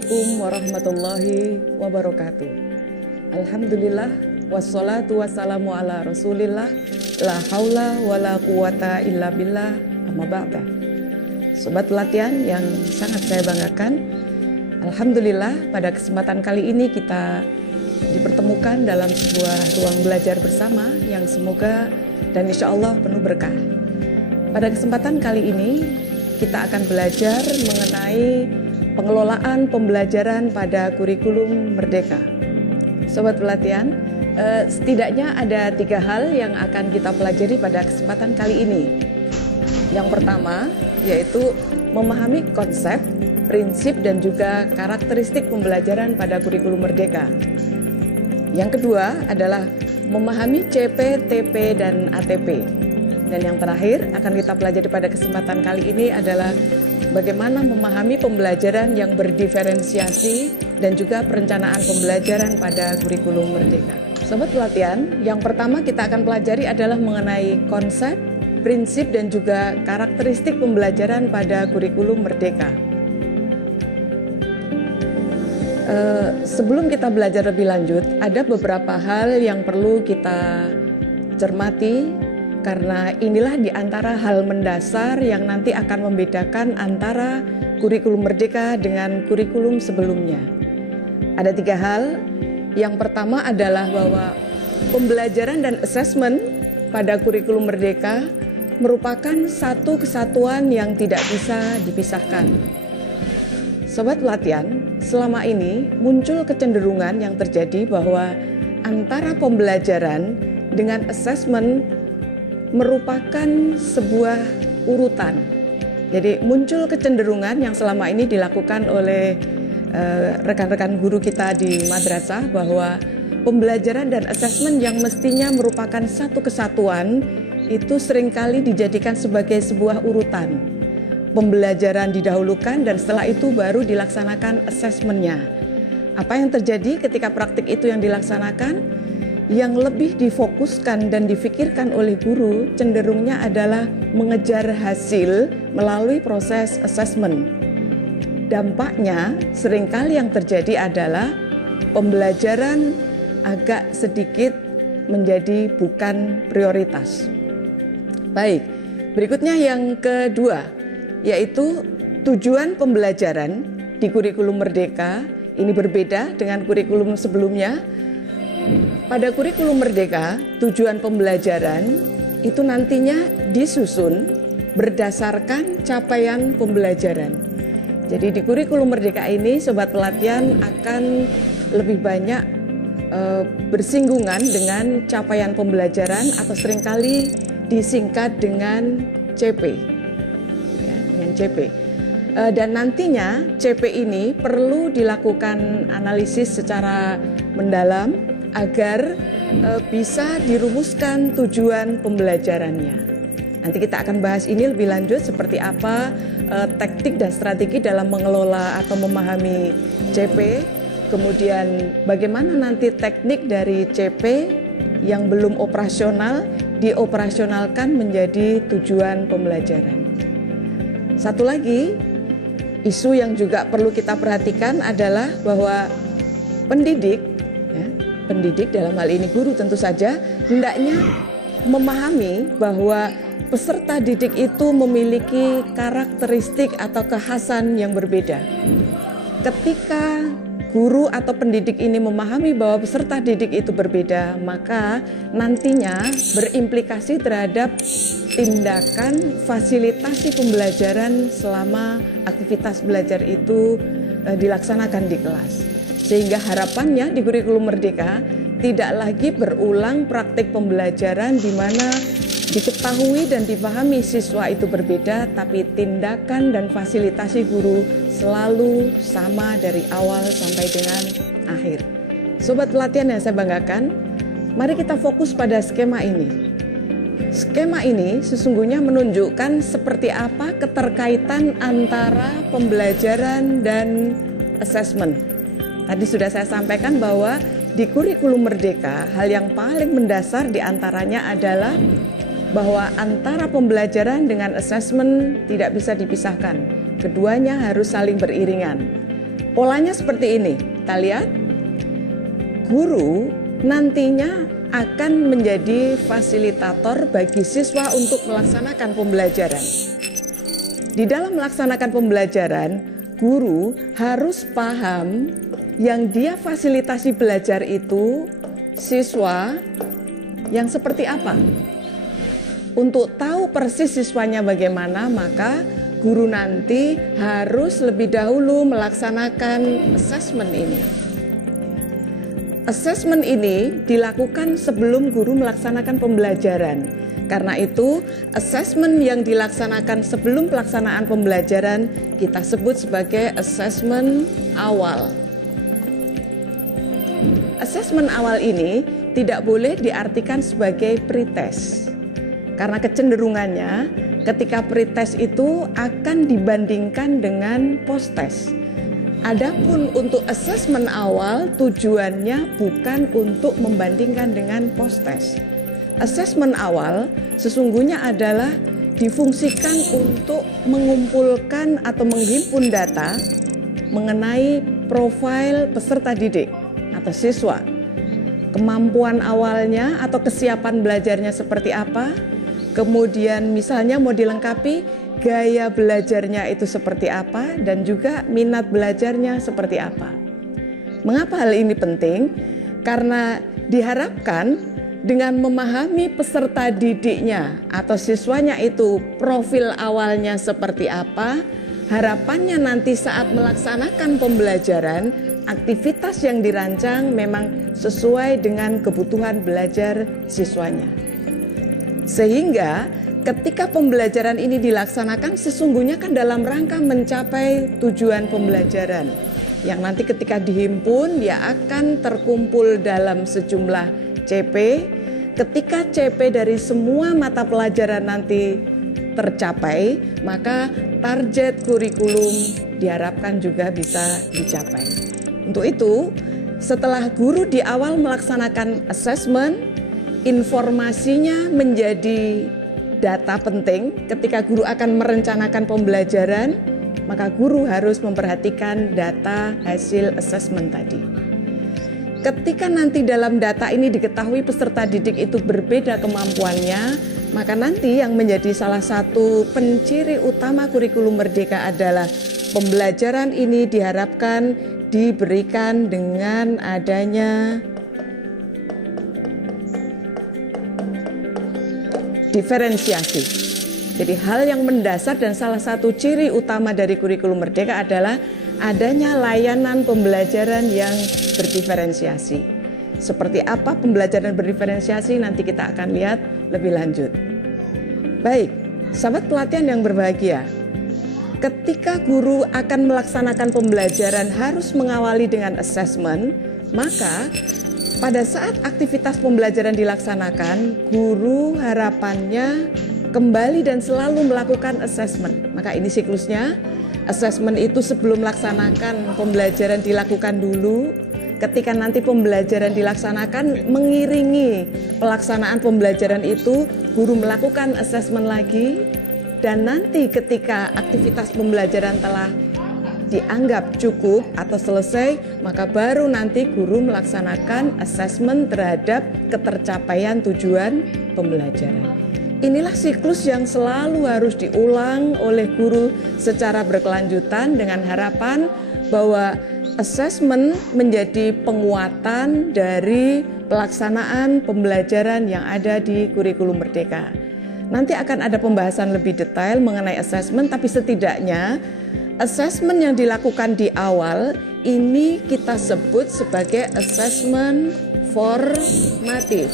Assalamualaikum warahmatullahi wabarakatuh. Alhamdulillah wassalatu wassalamu ala rasulillah la haula wala quwata illa billah amma ba'da. Sobat pelatihan yang sangat saya banggakan, alhamdulillah pada kesempatan kali ini kita dipertemukan dalam sebuah ruang belajar bersama yang semoga dan insya Allah penuh berkah. Pada kesempatan kali ini kita akan belajar mengenai pengelolaan pembelajaran pada kurikulum Merdeka. Sobat pelatihan, setidaknya ada 3 hal yang akan kita pelajari pada kesempatan kali ini. Yang pertama yaitu memahami konsep, prinsip dan juga karakteristik pembelajaran pada kurikulum Merdeka. Yang kedua adalah memahami CP, TP, dan ATP. Dan yang terakhir akan kita pelajari pada kesempatan kali ini adalah bagaimana memahami pembelajaran yang berdiferensiasi dan juga perencanaan pembelajaran pada kurikulum Merdeka. Sobat pelatihan, yang pertama kita akan pelajari adalah mengenai konsep, prinsip dan juga karakteristik pembelajaran pada kurikulum Merdeka. Sebelum kita belajar lebih lanjut, ada beberapa hal yang perlu kita cermati karena inilah di antara hal mendasar yang nanti akan membedakan antara kurikulum Merdeka dengan kurikulum sebelumnya. Ada 3 hal. Yang pertama adalah bahwa pembelajaran dan asesmen pada kurikulum Merdeka merupakan satu kesatuan yang tidak bisa dipisahkan. Sobat pelatihan, selama ini muncul kecenderungan yang terjadi bahwa antara pembelajaran dengan asesmen merupakan sebuah urutan. Jadi muncul kecenderungan yang selama ini dilakukan oleh rekan-rekan guru kita di madrasah bahwa pembelajaran dan asesmen yang mestinya merupakan satu kesatuan itu seringkali dijadikan sebagai sebuah urutan. Pembelajaran didahulukan dan setelah itu baru dilaksanakan asesmennya. Apa yang terjadi ketika praktik itu yang dilaksanakan? Yang lebih difokuskan dan difikirkan oleh guru cenderungnya adalah mengejar hasil melalui proses assessment. Dampaknya seringkali yang terjadi adalah pembelajaran agak sedikit menjadi bukan prioritas. Baik, berikutnya yang kedua, yaitu tujuan pembelajaran di kurikulum Merdeka. Ini berbeda dengan kurikulum sebelumnya. Pada kurikulum Merdeka, tujuan pembelajaran itu nantinya disusun berdasarkan capaian pembelajaran. Jadi di kurikulum Merdeka ini, sobat pelatihan akan lebih banyak bersinggungan dengan capaian pembelajaran atau seringkali disingkat dengan CP. Ya, dengan CP. Dan nantinya CP ini perlu dilakukan analisis secara mendalam agar bisa dirumuskan tujuan pembelajarannya. Nanti kita akan bahas ini lebih lanjut seperti apa taktik dan strategi dalam mengelola atau memahami CP, kemudian bagaimana nanti teknik dari CP yang belum operasional dioperasionalkan menjadi tujuan pembelajaran. Satu lagi, isu yang juga perlu kita perhatikan adalah bahwa pendidik dalam hal ini guru tentu saja hendaknya memahami bahwa peserta didik itu memiliki karakteristik atau kekhasan yang berbeda. Ketika guru atau pendidik ini memahami bahwa peserta didik itu berbeda, maka nantinya berimplikasi terhadap tindakan fasilitasi pembelajaran selama aktivitas belajar itu dilaksanakan di kelas. Sehingga harapannya di kurikulum Merdeka tidak lagi berulang praktik pembelajaran di mana diketahui dan dipahami siswa itu berbeda, tapi tindakan dan fasilitasi guru selalu sama dari awal sampai dengan akhir. Sobat pelatihan yang saya banggakan, mari kita fokus pada skema ini. Skema ini sesungguhnya menunjukkan seperti apa keterkaitan antara pembelajaran dan assessment. Tadi sudah saya sampaikan bahwa di kurikulum Merdeka hal yang paling mendasar diantaranya adalah bahwa antara pembelajaran dengan assessment tidak bisa dipisahkan. Keduanya harus saling beriringan. Polanya seperti ini. Kita lihat, guru nantinya akan menjadi fasilitator bagi siswa untuk melaksanakan pembelajaran. Di dalam melaksanakan pembelajaran, guru harus paham yang dia fasilitasi belajar itu siswa yang seperti apa. Untuk tahu persis siswanya bagaimana, maka guru nanti harus lebih dahulu melaksanakan assessment ini. Assessment ini dilakukan sebelum guru melaksanakan pembelajaran. Karena itu, assessment yang dilaksanakan sebelum pelaksanaan pembelajaran kita sebut sebagai assessment awal. Assessment awal ini tidak boleh diartikan sebagai pretest. Karena kecenderungannya ketika pretest itu akan dibandingkan dengan post-test. Adapun untuk assessment awal tujuannya bukan untuk membandingkan dengan post-test. Assessment awal sesungguhnya adalah difungsikan untuk mengumpulkan atau menghimpun data mengenai profil peserta didik atau siswa. Kemampuan awalnya atau kesiapan belajarnya seperti apa? Kemudian misalnya mau dilengkapi gaya belajarnya itu seperti apa dan juga minat belajarnya seperti apa. Mengapa hal ini penting? Karena diharapkan dengan memahami peserta didiknya atau siswanya itu profil awalnya seperti apa, harapannya nanti saat melaksanakan pembelajaran, aktivitas yang dirancang memang sesuai dengan kebutuhan belajar siswanya. Sehingga ketika pembelajaran ini dilaksanakan sesungguhnya kan dalam rangka mencapai tujuan pembelajaran yang nanti ketika dihimpun dia akan terkumpul dalam sejumlah CP. Ketika CP dari semua mata pelajaran nanti tercapai, maka target kurikulum diharapkan juga bisa dicapai. Untuk itu, setelah guru di awal melaksanakan assessment, informasinya menjadi data penting. Ketika guru akan merencanakan pembelajaran, maka guru harus memperhatikan data hasil assessment tadi. Ketika nanti dalam data ini diketahui peserta didik itu berbeda kemampuannya, maka nanti yang menjadi salah satu penciri utama kurikulum merdeka adalah pembelajaran ini diharapkan diberikan dengan adanya diferensiasi. Jadi hal yang mendasar dan salah satu ciri utama dari kurikulum merdeka adalah adanya layanan pembelajaran yang berdiferensiasi. Seperti apa pembelajaran berdiferensiasi nanti kita akan lihat lebih lanjut. Baik, sahabat pelatihan yang berbahagia. Ketika guru akan melaksanakan pembelajaran harus mengawali dengan assessment, maka pada saat aktivitas pembelajaran dilaksanakan, guru harapannya kembali dan selalu melakukan assessment. Maka ini siklusnya, assessment itu sebelum melaksanakan pembelajaran dilakukan dulu. Ketika nanti pembelajaran dilaksanakan, mengiringi pelaksanaan pembelajaran itu, guru melakukan assessment lagi. Dan nanti ketika aktivitas pembelajaran telah dianggap cukup atau selesai, maka baru nanti guru melaksanakan assessment terhadap ketercapaian tujuan pembelajaran. Inilah siklus yang selalu harus diulang oleh guru secara berkelanjutan dengan harapan bahwa assessment menjadi penguatan dari pelaksanaan pembelajaran yang ada di kurikulum merdeka. Nanti akan ada pembahasan lebih detail mengenai assessment, tapi setidaknya assessment yang dilakukan di awal ini kita sebut sebagai assessment formatif.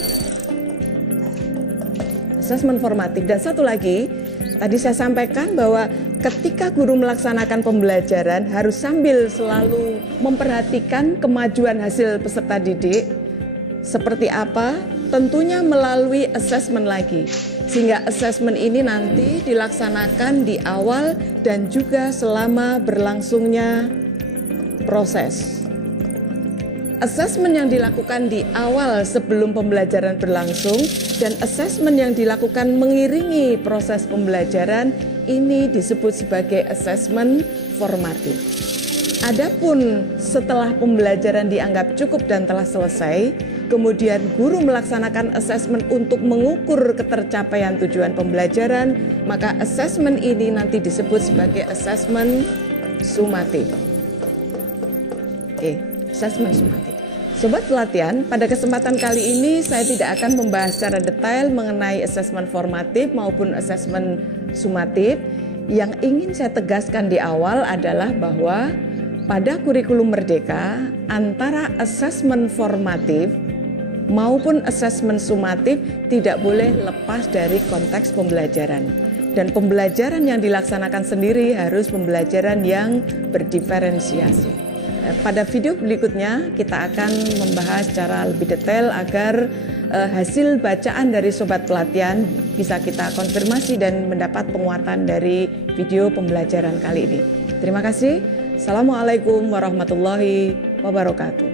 Assessment formatif. Dan satu lagi, tadi saya sampaikan bahwa ketika guru melaksanakan pembelajaran harus sambil selalu memperhatikan kemajuan hasil peserta didik. Seperti apa? Tentunya melalui assessment lagi. Sehingga assessment ini nanti dilaksanakan di awal dan juga selama berlangsungnya proses. Assessment yang dilakukan di awal sebelum pembelajaran berlangsung dan assessment yang dilakukan mengiringi proses pembelajaran ini disebut sebagai assessment formatif. Adapun setelah pembelajaran dianggap cukup dan telah selesai, kemudian guru melaksanakan asesmen untuk mengukur ketercapaian tujuan pembelajaran, maka asesmen ini nanti disebut sebagai asesmen sumatif. Oke, asesmen sumatif. Sobat pelatihan, pada kesempatan kali ini saya tidak akan membahas secara detail mengenai asesmen formatif maupun asesmen sumatif. Yang ingin saya tegaskan di awal adalah bahwa pada kurikulum Merdeka, antara asesmen formatif maupun asesmen sumatif tidak boleh lepas dari konteks pembelajaran. Dan pembelajaran yang dilaksanakan sendiri harus pembelajaran yang berdiferensiasi. Pada video berikutnya kita akan membahas secara lebih detail agar hasil bacaan dari sobat pelatihan bisa kita konfirmasi dan mendapat penguatan dari video pembelajaran kali ini. Terima kasih. Assalamualaikum warahmatullahi wabarakatuh.